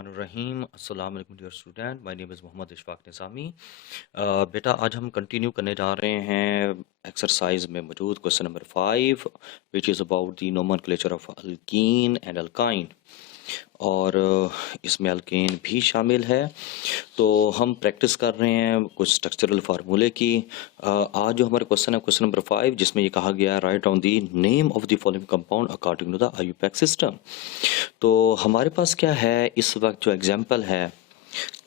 बिस्मिल्लाहिर्रहमानिर्रहीम। अस्सलाम वालेकुम dear student, my name is Mohammad Ishfaq Nizami. बेटा आज हम कंटिन्यू करने जा रहे हैं एक्सरसाइज में मौजूद question number 5 which is about the nomenclature of alkyne and alkyne, और इसमें अल्केन भी शामिल है। तो हम प्रैक्टिस कर रहे हैं कुछ स्ट्रक्चरल फार्मूले की। आज जो हमारा क्वेश्चन है क्वेश्चन नंबर 5, जिसमें ये कहा गया है right down the name of the following compound according to the IUPAC system. तो हमारे पास क्या है इस वक्त जो एग्जाम्पल है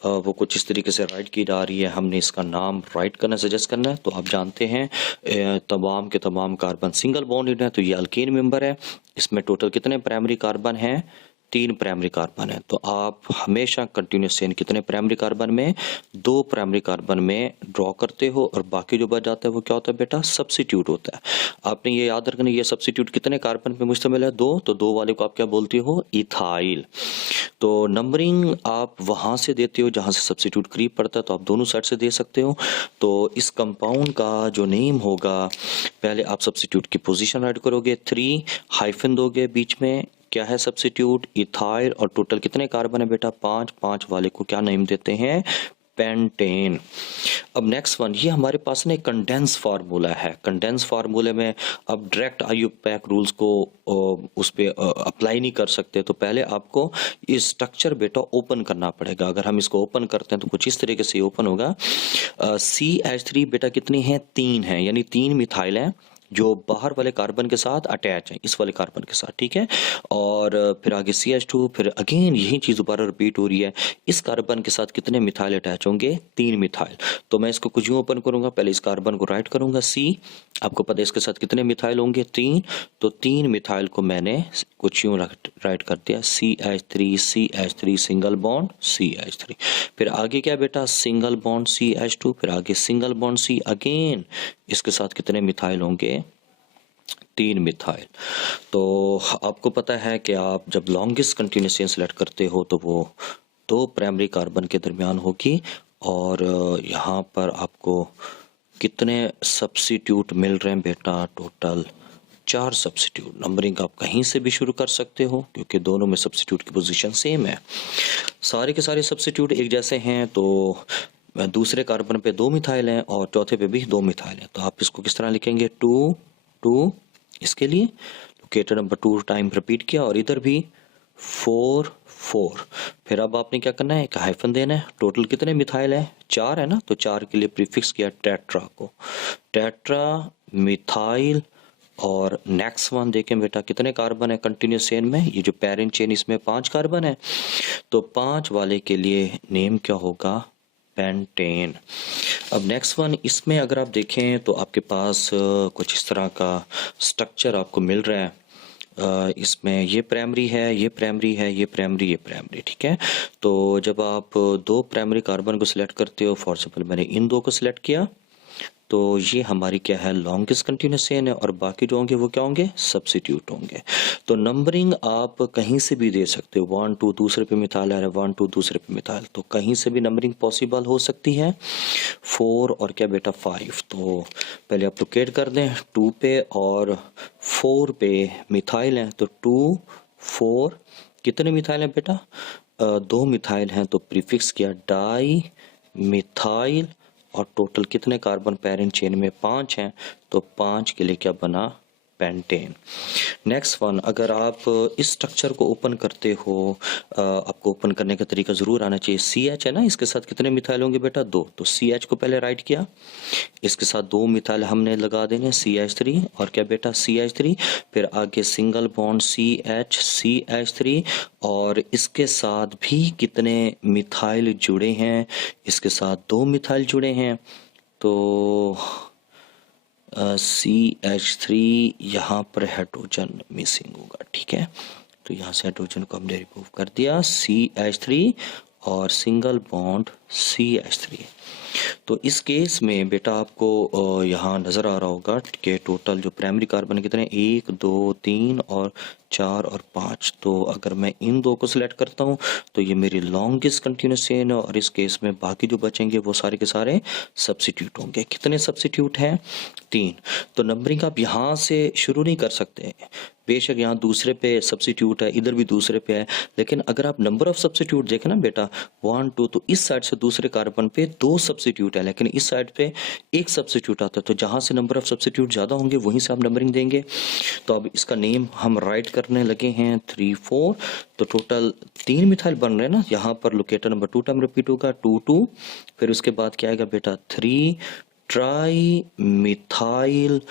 वो कुछ इस तरीके से राइट की जा रही है। हमने इसका नाम राइट करना सजेस्ट करना है। तो आप जानते हैं तमाम के तमाम कार्बन सिंगल बॉन्डेड है, तो ये अल्केन मेंबर है। इसमें टोटल कितने प्राइमरी कार्बन हैं? 3 प्राइमरी कार्बन है। तो आप हमेशा कंटिन्यूस चेन कितने प्राइमरी कार्बन में? 2 प्राइमरी कार्बन में ड्रॉ करते हो, और बाकी जो बच जाता है वो क्या होता है बेटा? सब्स्टिट्यूट होता है। आपने ये याद रखना, ये सब्स्टिट्यूट कितने कार्बन पे मुश्तमिल है? 2। तो 2 वाले को आप क्या बोलते हो? इथाइल। तो नंबरिंग आप वहां से देते हो जहां से सब्स्टिट्यूट करीब पड़ता है, तो आप दोनों साइड से दे सकते हो। तो इस कंपाउंड का जो नेम होगा, पहले आप सब्स्टिट्यूट की पोजीशन राइट करोगे, 3 हाइफन दोगे बीच में, क्या है सब्स्टिट्यूट? इथाइल। और टोटल कितने कार्बन है बेटा? 5। 5 वाले को क्या नेम देते हैं? पेंटेन। अब नेक्स्ट वन, ये हमारे पास ना कंडेंस फार्मूला है। कंडेंस फार्मूले में अब डायरेक्ट आईयूपैक रूल्स को उस पे अप्लाई नहीं कर सकते। तो पहले आपको ये स्ट्रक्चर बेटा ओपन करना पड़ेगा। अगर हम इसको ओपन करते हैं तो कुछ इस तरीके से ओपन होगा। CH3 बेटा कितनी है? 3 है, यानी 3 मिथाइल है जो बाहर वाले कार्बन के साथ अटैच है, इस वाले कार्बन के साथ, ठीक है। और फिर आगे CH2, फिर अगेन यही चीज दोबारा रिपीट हो रही है। इस कार्बन के साथ कितने मिथाइल अटैच होंगे? 3 मिथाइल। तो मैं इसको कुछ यूं ओपन करूंगा, पहले इस कार्बन को राइट करूंगा C, आपको पता है इसके साथ कितने मिथाइल होंगे? 3। तो 3 मिथाइल को मैंने कुछ यूं राइट कर दिया, CH3 सिंगल बॉन्ड CH3। फिर आगे क्या बेटा? सिंगल बॉन्ड CH2, फिर आगे सिंगल बॉन्ड C, अगेन इसके साथ कितने मिथाइल होंगे? 3 मिथाइल। तो आपको पता है कि आप जब लॉन्गेस्ट कंटिन्यूस चेन सेलेक्ट करते हो तो वो 2 प्राइमरी कार्बन के दरमियान होगी। और यहाँ पर आपको कितने सब्स्टिट्यूट मिल रहे हैं बेटा? Total 4 substitute. नंबरिंग आप कहीं से भी शुरू कर सकते हो क्योंकि दोनों में सब्स्टिट्यूट की पोजीशन सेम है। सारे के सारे सब्स्टिट्यूट एक जैसे हैं। तो दूसरे कार्बन पे 2 मिथाइल हैं और चौथे पे भी 2 मिथाइल हैं। तो आप इसको किस तरह लिखेंगे? 2 2 इसके लिए लोकेटर नंबर 2 टाइम रिपीट किया, और इधर भी 4 4। फिर अब आपने क्या करना है? एक हाइफन देना है। टोटल कितने मिथाइल है? 4 है ना, तो 4 के लिए प्रीफिक्स किया टेट्रा को, टेट्रा मिथाइल। और नेक्स्ट वन देखें बेटा, कितने कार्बन है कंटिन्यूस चेन में? ये जो पेरेंट चेन, इसमें 5 कार्बन है। तो 5 वाले के लिए नेम क्या होगा? पेंटेन। अब नेक्स्ट वन, इसमें अगर आप देखें तो आपके पास कुछ इस तरह का स्ट्रक्चर आपको मिल रहा है। इसमें ये प्राइमरी है, ये प्राइमरी है, ये प्राइमरी, ये प्राइमरी, ठीक है। तो जब आप 2 प्राइमरी कार्बन को सिलेक्ट करते हो, फॉर एग्जाम्पल मैंने इन 2 को सिलेक्ट किया, तो ये हमारी क्या है? लॉन्गेस्ट कंटिन्यूस चेन है, और बाकी जो होंगे वो क्या होंगे? सब्स्टिट्यूट होंगे। तो नंबरिंग आप कहीं से भी दे सकते हो। 1 2 दूसरे पे मिथाइल आ रहा है, 1 2 दूसरे पे मिथाइल, तो कहीं से भी नंबरिंग पॉसिबल हो सकती है। 4 और क्या बेटा? 5। तो पहले आप लोकेट कर दें 2 पे, और 4 पे मिथाइल हैं, तो 2 4 कितने मिथाइल हैं बेटा? 2 मिथाइल हैं, तो प्रीफिक्स किया डाई मिथाइल। और टोटल कितने कार्बन पेरेंट चेन में? 5 हैं, तो 5 के लिए क्या बना? पेंटेन। नेक्स्ट वन, अगर आप इस स्ट्रक्चर को ओपन करते हो, आपको ओपन करने का तरीका जरूर आना चाहिए। CH है ना, इसके साथ कितने मिथाइल होंगे बेटा? 2। तो CH को पहले राइट किया, इसके साथ 2 मिथाइल हमने लगा देने, CH3, और क्या बेटा? CH3। फिर आगे सिंगल बॉन्ड CH3, और इसके साथ भी कितने मिथाइल जुड़े हैं? इसके साथ 2 मिथाइल जुड़े हैं। तो CH3 यहाँ पर हाइड्रोजन मिसिंग होगा, ठीक है। तो यहाँ से हाइड्रोजन को हमने रिमूव कर दिया, CH3 और सिंगल बॉन्ड CH3। तो इस केस में बेटा आपको यहाँ नज़र आ रहा होगा कि टोटल जो प्राइमरी कार्बन कितने, 1 2 3 और 4 और 5। तो अगर मैं इन दो को सिलेक्ट करता हूँ तो ये मेरी लॉन्गेस्ट कंटिन्यूस चेन है, और इस केस में बाकी जो बचेंगे वो सारे के सारे सब्सिट्यूट होंगे। कितने सब्सिट्यूट हैं? 3। तो नंबरिंग आप यहाँ से शुरू नहीं कर सकते, बेशक यहाँ दूसरे पे सब्सिट्यूट है, इधर भी दूसरे पे है, लेकिन अगर आप नंबर ऑफ सब्सिट्यूट देखें ना बेटा 1 2, तो इस साइड से दूसरे कार्बन पे 2 सब्सिट्यूट है, लेकिन इस साइड पे 1 सब्सिट्यूट आता है। तो जहाँ से नंबर ऑफ सब्सिट्यूट ज़्यादा होंगे वहीं से आप नंबरिंग देंगे। तो अब इसका नेम हम राइट करने लगे हैं 3 4। तो टोटल 3 मिथाइल बन रहे हैं ना, यहाँ पर लोकेटर नंबर 2 टाइम रिपीट होगा 2 2, फिर उसके बाद क्या आएगा बेटा 3 ट्राई मिथाइल,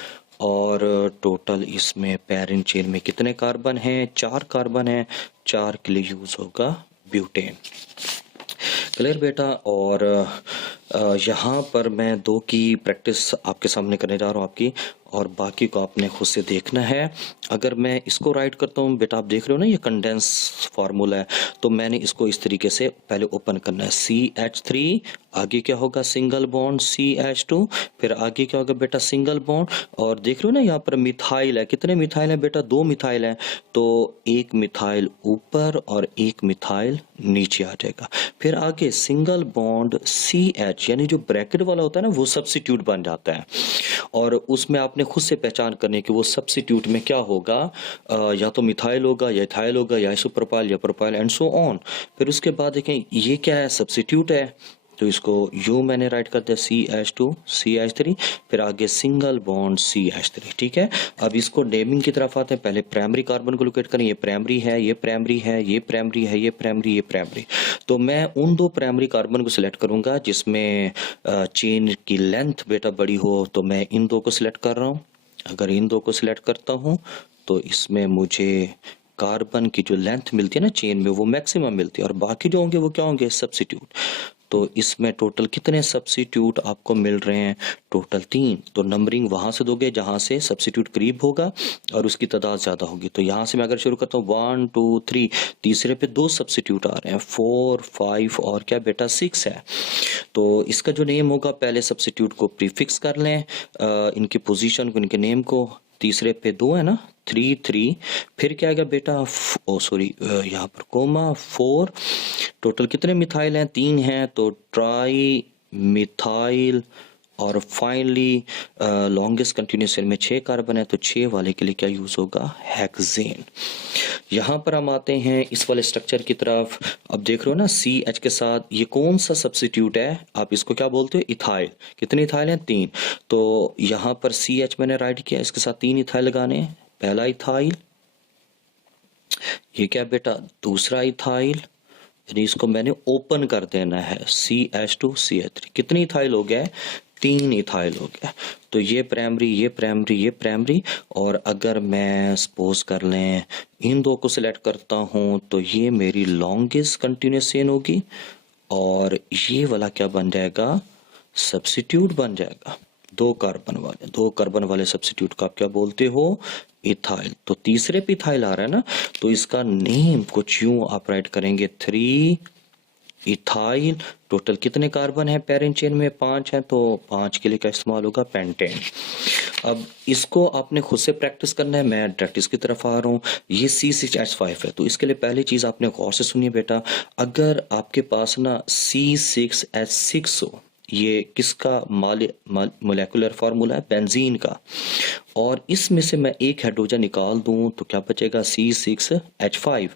और टोटल इसमें पेरेंट चेन में कितने कार्बन हैं? 4 कार्बन हैं, 4 के लिए यूज होगा ब्यूटेन। क्लियर बेटा। और यहाँ पर मैं 2 की प्रैक्टिस आपके सामने करने जा रहा हूँ आपकी, और बाकी को आपने खुद से देखना है। अगर मैं इसको राइट करता हूँ बेटा, आप देख रहे हो ना ये कंडेंस फार्मूला है, तो मैंने इसको इस तरीके से पहले ओपन करना है। CH3, आगे क्या होगा सिंगल बॉन्ड CH2, फिर आगे क्या होगा बेटा सिंगल बॉन्ड, और देख रहे हो ना यहाँ पर मिथाइल है। कितने मिथाइल है बेटा? 2 मिथाइल है, तो 1 मिथाइल ऊपर और 1 मिथाइल नीचे आ जाएगा। फिर आगे सिंगल बॉन्ड CH, यानी जो ब्रैकेट वाला होता है ना वो सब्सिट्यूट बन जाता है, और उसमें आपने खुद से पहचान करने कि वो सब्सिट्यूट में क्या होगा, या तो मिथाइल होगा या इथाइल होगा या आइसोप्रोपाइल या प्रोपाइल एंड सो ऑन। फिर उसके बाद देखें ये क्या है, सब्सिट्यूट है, तो इसको यू मैंने राइट कर दिया CH2 CH3, फिर आगे सिंगल बॉन्ड CH3। ठीक है, अब इसको नेमिंग की तरफ आते हैं। पहले प्राइमरी कार्बन को लोकेट करें, ये प्राइमरी है, ये प्राइमरी है, ये प्राइमरी है, ये प्राइमरी, ये प्राइमरी। तो मैं उन 2 प्राइमरी कार्बन को सिलेक्ट करूंगा जिसमें चेन की लेंथ बेटा बड़ी हो, तो मैं इन 2 को सिलेक्ट कर रहा हूँ। अगर इन 2 को सिलेक्ट करता हूँ तो इसमें मुझे कार्बन की जो लेंथ मिलती है ना चेन में वो मैक्सिमम मिलती है, और बाकी जो होंगे वो क्या होंगे, सब्सिट्यूट। तो इसमें टोटल कितने सब्सिट्यूट आपको मिल रहे हैं? टोटल 3। तो नंबरिंग वहां से दोगे जहां से सब्सिट्यूट करीब होगा और उसकी तादाद ज्यादा होगी। तो यहां से मैं अगर शुरू करता हूँ 1 2 3, तीसरे पे 2 सब्सिट्यूट आ रहे हैं, 4 5 और क्या बेटा 6 है। तो इसका जो नेम होगा पहले सब्सिट्यूट को प्रीफिक्स कर लें, इनकी पोजीशन को, इनके नेम को। तीसरे पे 2 है ना, 3 3, फिर क्या आएगा बेटा, यहाँ पर कोमा 4। टोटल कितने मिथाइल हैं? 3 हैं, तो ट्राई मिथाइल, और फाइनली लॉन्गेस्ट कंटिन्यूस चेन में 6 कार्बन है, तो 6 वाले के लिए क्या यूज होगा, हेक्सेन। यहाँ पर हम आते हैं इस वाले स्ट्रक्चर की तरफ। अब देख रहे हो ना CH के साथ ये कौन सा सब्सिट्यूट है, आप इसको क्या बोलते हो, इथाइल। कितने इथाइल हैं? 3। तो यहाँ पर CH मैंने राइट किया, इसके साथ 3 इथाइल लगाने हैं। पहला इथाइल, ये क्या बेटा, दूसरा इथाइल, यानी इसको मैंने ओपन कर देना है, CH2 CH3। कितनी इथाइल हो गया? 3 इथाइल हो गया। तो ये प्राइमरी, ये प्राइमरी, ये प्राइमरी, और अगर मैं सपोज कर लें इन 2 को सिलेक्ट करता हूं तो ये मेरी लॉन्गेस्ट कंटिन्यूस चेन होगी, और ये वाला क्या बन जाएगा, सब्सिट्यूट बन जाएगा। 2 कार्बन वाले सब्सिट्यूट को आप क्या बोलते हो, इथाइल। तो तीसरे पे इथाइल आ रहा है ना, तो इसका नेम कुछ यूं आप राइट करेंगे, 3 इथाइल। टोटल कितने कार्बन है पेरेंट चेन में? 5 है, तो 5 के लिए क्या इस्तेमाल होगा, पेंटेन। अब इसको आपने खुद से प्रैक्टिस करना है, मैं प्रैक्टिस की तरफ आ रहा हूँ। ये C6H5 है, तो इसके लिए पहली चीज आपने गौर से सुनिए बेटा। अगर आपके पास ना C6H6 हो, ये किसका मोलेकुलर फार्मूला है, बेंजीन का, और इसमें से मैं एक हाइड्रोजन निकाल दूं तो क्या बचेगा, C6H5।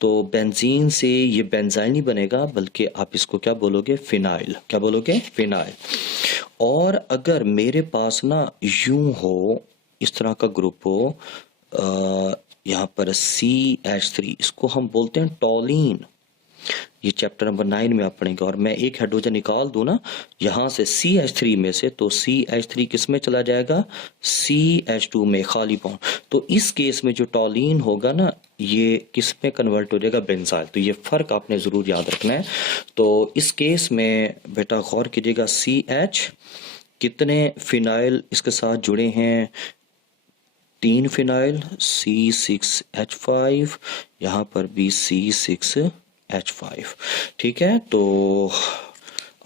तो बेंजीन से ये बेंजाइल नहीं बनेगा, बल्कि आप इसको क्या बोलोगे, फिनाइल। क्या बोलोगे, फिनाइल। और अगर मेरे पास ना यूं हो, इस तरह का ग्रुप हो, यहाँ पर CH3, इसको हम बोलते हैं टॉलिन। ये चैप्टर नंबर 9 में आप पढ़ेंगे। और मैं एक हाइड्रोजन निकाल दूं ना यहाँ से CH3 में से, तो CH3 किस में चला जाएगा, CH2 में, खाली बॉन्ड। तो इस केस में जो टॉलिन होगा ना, ये किस में कन्वर्ट हो जाएगा, बेंजाइल। तो ये फर्क आपने जरूर याद रखना है। तो इस केस में बेटा गौर कीजिएगा, CH कितने फिनाइल इसके साथ जुड़े हैं, 3 फिनाइल, C6H5, यहाँ पर भी C6H5। ठीक है, तो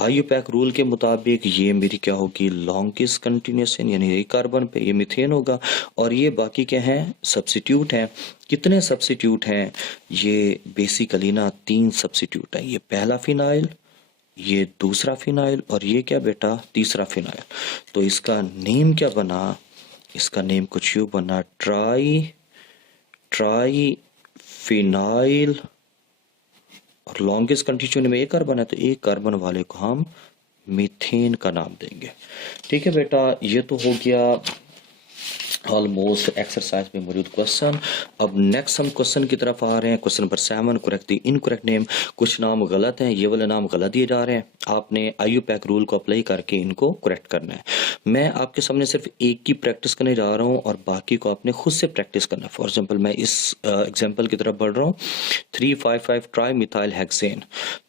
आईयूपैक रूल के मुताबिक ये मेरी क्या होगी, लॉन्गेस्ट कंटिन्यूएशन यानी ये कार्बन पे ये मीथेन होगा, और ये बाकी क्या है, सब्स्टिट्यूट हैं। कितने सब्स्टिट्यूट हैं, ये बेसिकली ना 3 सब्स्टिट्यूट हैं। ये पहला फिनाइल, ये दूसरा फिनाइल, और ये क्या बेटा, तीसरा फिनाइल। तो इसका नेम क्या बना, इसका नेम कुछ यूं बना, ट्राई फिनाइल, और लॉन्गेस्ट कंटिन्यूएशन में एक कार्बन है तो एक कार्बन वाले को हम मीथेन का नाम देंगे। ठीक है बेटा, ये तो हो गया ऑलमोस्ट एक्सरसाइज में मौजूद क्वेश्चन। अब नेक्स्ट हम क्वेश्चन की तरफ आ रहे हैं। Question number 7, correct the incorrect name. कुछ नाम गलत हैं, ये वाले नाम गलत दिए जा रहे हैं। आपने आईयूपैक रूल को अप्लाई करके इनको करेक्ट करना है। मैं आपके सामने सिर्फ एक की प्रैक्टिस करने जा रहा हूँ और बाकी को आपने खुद से प्रैक्टिस करना है। फॉर एग्जाम्पल मैं इस एग्जाम्पल की तरफ बढ़ रहा हूँ, 355 ट्राई मिथाइल हेक्सेन।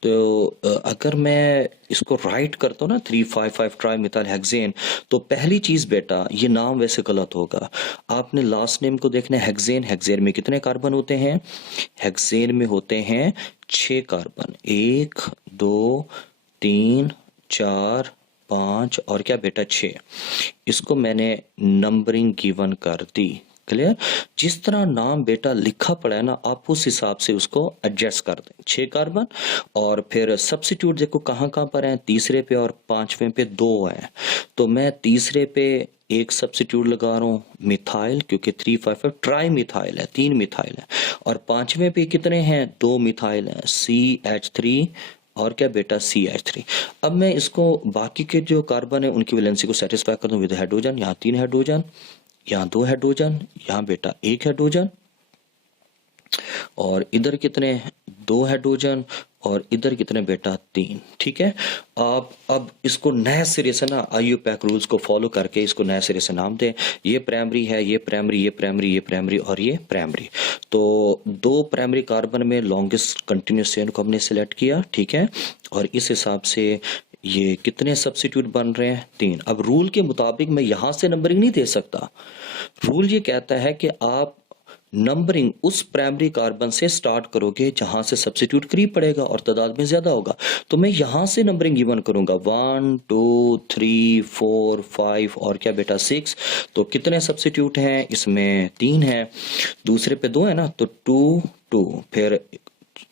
तो अगर मैं इसको राइट करता हूँ ना, 355 ट्राई मिथाइल हेक्सेन, तो पहली चीज बेटा ये नाम वैसे गलत होगा। आपने लास्ट नेम को देखना है, हेक्सेन। हेक्सेन में कितने कार्बन होते हैं, हेक्सेन में होते हैं 6 कार्बन, 1 2 3 4 5 और क्या बेटा 6। इसको मैंने नंबरिंग गिवन कर दी, क्लियर। जिस तरह नाम बेटा लिखा पड़ा है ना, आप उस हिसाब से उसको एडजस्ट कर दें। 6 कार्बन, और फिर सब्स्टिट्यूट देखो कहाँ कहाँ पर हैं, तीसरे पे और पांचवें पे 2 हैं। तो मैं तीसरे पे एक सब्स्टिट्यूट लगा रहा हूँ मिथाइल, क्योंकि 355 ट्राई मिथाइल है, 3 मिथाइल है। और पांचवें पे कितने हैं, 2 मिथाइल हैं, CH3 और क्या बेटा CH3। अब मैं इसको बाकी के जो कार्बन है उनकी वैलेंसी को सेटिस्फाई कर दूं विद हाइड्रोजन। यहाँ 3 हाइड्रोजन, यहाँ 2 हाइड्रोजन, यहाँ बेटा 1 हाइड्रोजन, और इधर कितने, 2 हाइड्रोजन, और इधर कितने बेटा 3। ठीक है, आप अब इसको नए सिरे से ना आईयूपैक रूल्स को फॉलो करके इसको नए सिरे से नाम दें। ये प्राइमरी है, ये प्राइमरी, ये प्राइमरी, ये प्राइमरी और ये प्राइमरी। तो 2 प्राइमरी कार्बन में लॉन्गेस्ट कंटिन्यूस चेन को हमने सिलेक्ट किया, ठीक है। और इस हिसाब से ये कितने सब्स्टिट्यूट बन रहे हैं, 3। अब रूल के मुताबिक मैं यहां से नंबरिंग नहीं दे सकता। रूल ये कहता है कि आप नंबरिंग उस प्राइमरी कार्बन से स्टार्ट करोगे जहां से सब्स्टिट्यूट करीब पड़ेगा और तादाद में ज्यादा होगा। तो मैं यहां से नंबरिंग गिवन करूंगा, 1 2 3 4 5 और क्या बेटा 6। तो कितने सब्स्टिट्यूट हैं, इसमें 3 है, दूसरे पे 2 है ना, तो 2 2। फिर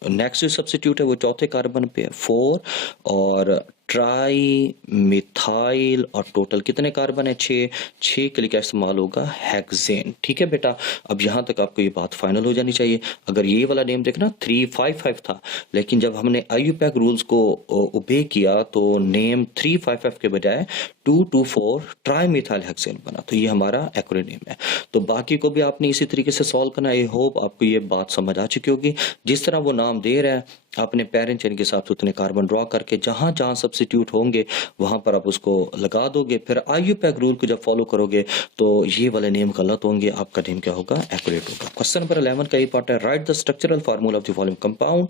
नेक्स्ट जो सब्स्टिट्यूट है वो चौथे कार्बन पे 4, और ट्राई मिथाइल, और टोटल कितने कार्बन है, 6 के लिए क्या इस्तेमाल होगा, हेक्सेन। ठीक है बेटा, अब यहां तक आपको ये बात फाइनल हो जानी चाहिए। अगर ये वाला नेम देखना 355 था, लेकिन जब हमने आईयूपैक रूल्स को ओबे किया तो नेम 355 के बजाय 224 ट्राई मिथाइल हेक्सेन बना। तो ये हमारा एक्रोनिम है। तो बाकी को भी आपने इसी तरीके से सॉल्व करना। आई होप आपको ये बात समझ आ चुकी होगी। जिस तरह वो नाम दे रहा है, आपने पेरेंट चेन के हिसाब से उतने कार्बन ड्रॉ करके जहां जहां सब्स्टिट्यूट होंगे वहां पर आप उसको लगा दोगे। फिर आईयूपैक रूल को जब फॉलो करोगे तो ये वाले नेम गलत होंगे, आपका नेम क्या होगा, एक्यूरेट होगा। क्वेश्चन नंबर 11 का ये पार्ट है, right the structural formula of the following compound.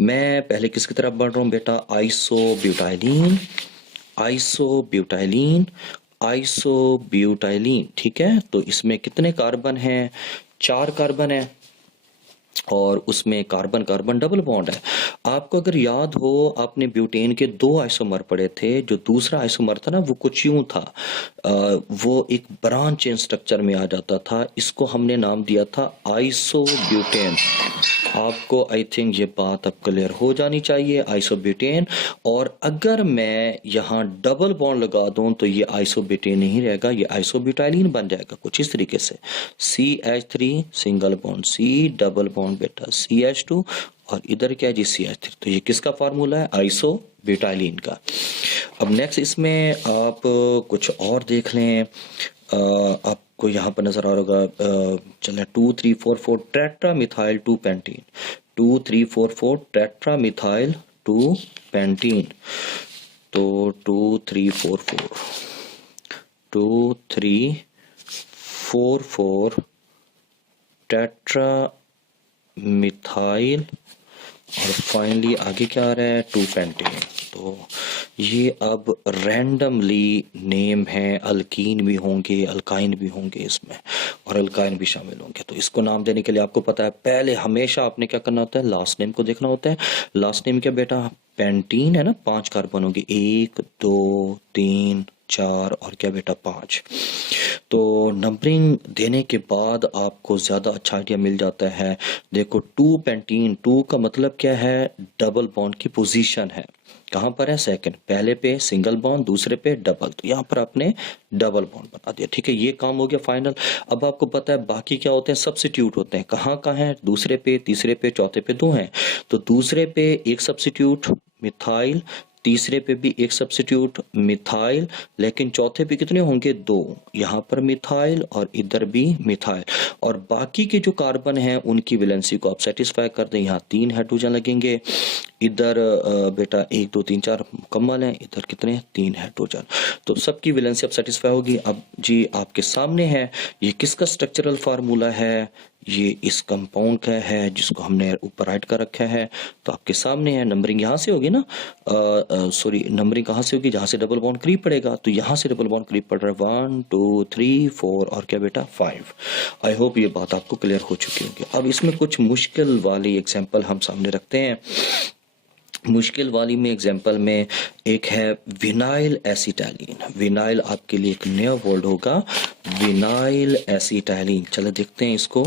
मैं पहले किसकी तरफ बढ़ रहा हूं बेटा, आइसोब्यूटाइलीन, आइसोब्यूटाइलीन, आइसोब्यूटाइलीन। ठीक है, तो इसमें कितने कार्बन हैं, 4 कार्बन है, और उसमें कार्बन कार्बन डबल बॉन्ड है। आपको अगर याद हो, आपने ब्यूटेन के 2 आइसोमर पढ़े थे। जो दूसरा आइसोमर था ना वो कुछ यूं था, वो एक ब्रांच चेन स्ट्रक्चर में आ जाता था। इसको हमने नाम दिया था आइसोब्यूटेन। आपको आई थिंक ये बात अब क्लियर हो जानी चाहिए, आइसोब्यूटेन। और अगर मैं यहाँ डबल बॉन्ड लगा दूं तो ये आइसोब्यूटेन नहीं रहेगा, ये आइसोब्यूटाइलिन बन जाएगा कुछ इस तरीके से, CH3 single bond, C double bond बेटा CH2, और इधर क्या है जी CH3। तो ये किसका फार्मूला है, आइसोब्यूटाइलिन का। अब नेक्स्ट इसमें आप कुछ और देख लें, आपको यहाँ पर नजर आ रहा होगा, चलें 2 3 4 4 tetramethyl 2 pentene, 2 3 4 4 tetramethyl 2 pentene. तो 2 3 4 4 2 3 4 4 टेट्रा मिथाइल, और फाइनली आगे क्या आ रहा है, 2 पेंटीन। तो ये अब रैंडमली नेम है, अल्कीन भी होंगे, अल्काइन भी होंगे इसमें, और अल्काइन भी शामिल होंगे। तो इसको नाम देने के लिए आपको पता है, पहले हमेशा आपने क्या करना होता है, लास्ट नेम को देखना होता है। लास्ट नेम क्या बेटा, पेंटीन है ना, 5 कार्बन होंगे, 1 2 3 4 और क्या बेटा 5। तो नंबरिंग देने के बाद आपको ज़्यादा अच्छा आइडिया मिल जाता है। देखो 2 पेंटीन, 2 का मतलब क्या है, डबल बॉन्ड की पोजीशन है, कहाँ पर है, सेकंड, पहले पे सिंगल बॉन्ड, दूसरे पे डबल, तो यहाँ पर आपने डबल बॉन्ड बना दिया। ठीक है, ये काम हो गया फाइनल। अब आपको पता है बाकी क्या होते हैं, सब्स्टिट्यूट होते हैं, कहाँ कहाँ है, दूसरे पे, तीसरे पे, चौथे पे 2 हैं। तो दूसरे पे एक सब्स्टिट्यूट मिथाइल, तीसरे पे भी एक सब्स्टिट्यूट मिथाइल, लेकिन चौथे पे कितने होंगे, 2, यहाँ पर मिथाइल और इधर भी मिथाइल। और बाकी के जो कार्बन हैं उनकी वैलेंसी को आप सेटिस्फाई कर दें, यहाँ 3 हाइड्रोजन लगेंगे, इधर बेटा 1 2 3 4 मुकम्मल हैं, इधर कितने, 3 हाइड्रोजन। तो सबकी वैलेंसी अब सेटिस्फाई होगी। अब जी आपके सामने है, ये किसका स्ट्रक्चरल फार्मूला है, ये इस कंपाउंड का है जिसको हमने ऊपर राइट कर रखा है। तो आपके सामने है, नंबरिंग यहाँ से होगी ना, सॉरी नंबरिंग कहाँ से होगी, जहाँ से डबल बॉन्ड करीब पड़ेगा, तो यहाँ से डबल बॉन्ड करीब पड़ रहा है 1 2 3 4 और क्या बेटा 5। आई होप ये बात आपको क्लियर हो चुकी होगी। अब इसमें कुछ मुश्किल वाली एग्जाम्पल हम सामने रखते हैं। मुश्किल वाली में एग्जाम्पल में एक है विनाइल एसिटाइलिन। विनाइल आपके लिए एक नया वर्ड होगा, विनाइल एसिटाइलिन। चलो देखते हैं इसको,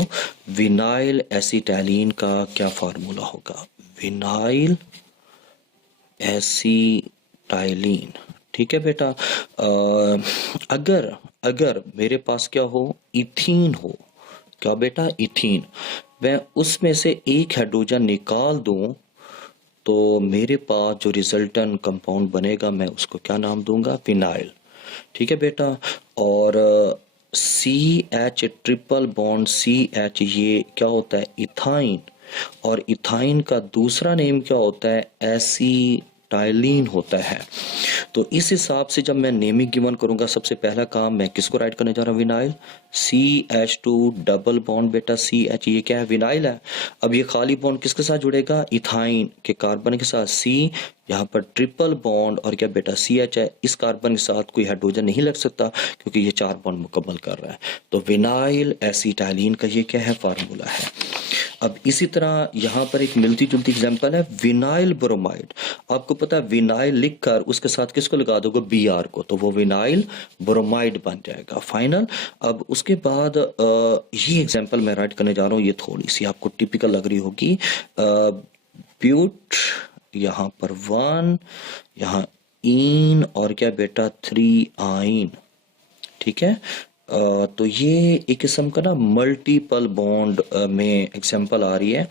विनाइल एसिटाइलिन का क्या फार्मूला होगा, विनाइल एसिटाइलिन। ठीक है बेटा, अगर मेरे पास क्या हो, इथीन हो, क्या बेटा इथीन, मैं उसमें से एक हाइड्रोजन निकाल दूं तो मेरे पास जो रिजल्टेंट कंपाउंड बनेगा मैं उसको क्या नाम दूंगा, विनाइल। ठीक है बेटा, और CH ट्रिपल बॉन्ड CH ये क्या होता है, इथाइन, और इथाइन का दूसरा नेम क्या होता है, एसिटाइलिन होता है। तो इस हिसाब से जब मैं नेमिंग गिवन करूंगा, सबसे पहला काम मैं किसको राइट करने जा रहा हूँ, विनाइल, CH2 डबल बॉन्ड बेटा CH, ये क्या है, विनाइल है। अब ये खाली बॉन्ड किसके साथ जुड़ेगा, इथाइन के कार्बन के साथ, C यहाँ पर ट्रिपल बॉन्ड और क्या बेटा CH है, इस कार्बन के साथ कोई हाइड्रोजन नहीं लग सकता क्योंकि ये 4 बॉन्ड मुकम्मल कर रहा है। तो विनाइल एसिटाइलिन का ये क्या है, फार्मूला है। अब इसी तरह यहाँ पर एक मिलती जुलती एग्जांपल है, विनाइल ब्रोमाइड। आपको पता है विनाइल लिखकर उसके साथ किसको लगा दोगे, Br को, तो वो विनाइल ब्रोमाइड बन जाएगा फाइनल। अब उसके बाद ये एग्जांपल मैं राइट करने जा रहा हूँ, ये थोड़ी सी आपको टिपिकल लग रही होगी, ब्यूट, यहाँ पर 1, यहाँ इन और क्या बेटा 3 आइन। ठीक है, तो ये एक किस्म का ना मल्टीपल बॉन्ड में एग्जांपल आ रही है।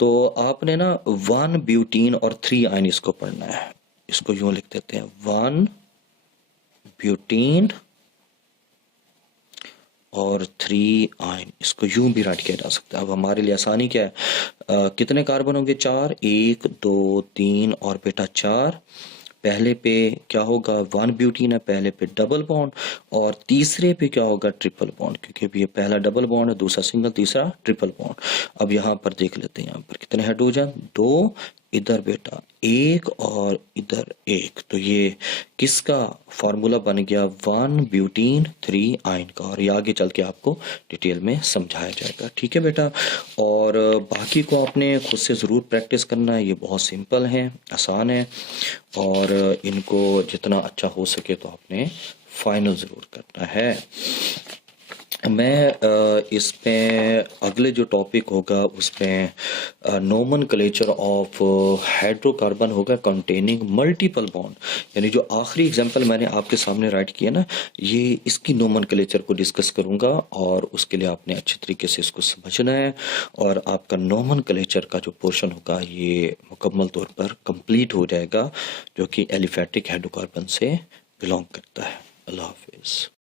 तो आपने ना 1 ब्यूटीन और 3 आइन इसको पढ़ना है। इसको यूं लिख देते हैं, 1 ब्यूटीन और 3 आइन, इसको यूं भी राइट किया जा सकता है। अब हमारे लिए आसानी क्या है, कितने कार्बन होंगे, 4, 1 2 3 और बेटा 4। पहले पे क्या होगा, 1 ब्यूटीन है, पहले पे डबल बॉन्ड, और तीसरे पे क्या होगा, ट्रिपल बॉन्ड, क्योंकि ये पहला डबल बॉन्ड है, दूसरा सिंगल, तीसरा ट्रिपल बॉन्ड। अब यहाँ पर देख लेते हैं, यहाँ पर कितने हाइड्रोजन, 2, इधर बेटा 1 और इधर 1। तो ये किसका फार्मूला बन गया, 1 ब्यूटीन 3 आइन का, और ये आगे चल के आपको डिटेल में समझाया जाएगा। ठीक है बेटा, और बाकी को आपने खुद से ज़रूर प्रैक्टिस करना है, ये बहुत सिंपल है, आसान है, और इनको जितना अच्छा हो सके तो आपने फाइनल ज़रूर करना है। मैं इसमें अगले जो टॉपिक होगा उसमें नोमेनक्लेचर ऑफ हाइड्रोकार्बन होगा कंटेनिंग मल्टीपल बॉन्ड, यानी जो आखिरी एग्जांपल मैंने आपके सामने राइट किया ना, ये इसकी नोमेनक्लेचर को डिस्कस करूंगा, और उसके लिए आपने अच्छे तरीके से इसको समझना है, और आपका नोमेनक्लेचर का जो पोर्शन होगा ये मुकम्मल तौर पर कंप्लीट हो जाएगा, जो कि एलिफेटिक हाइड्रोकार्बन से बिलोंग करता है। अल्लाह हाफिज़।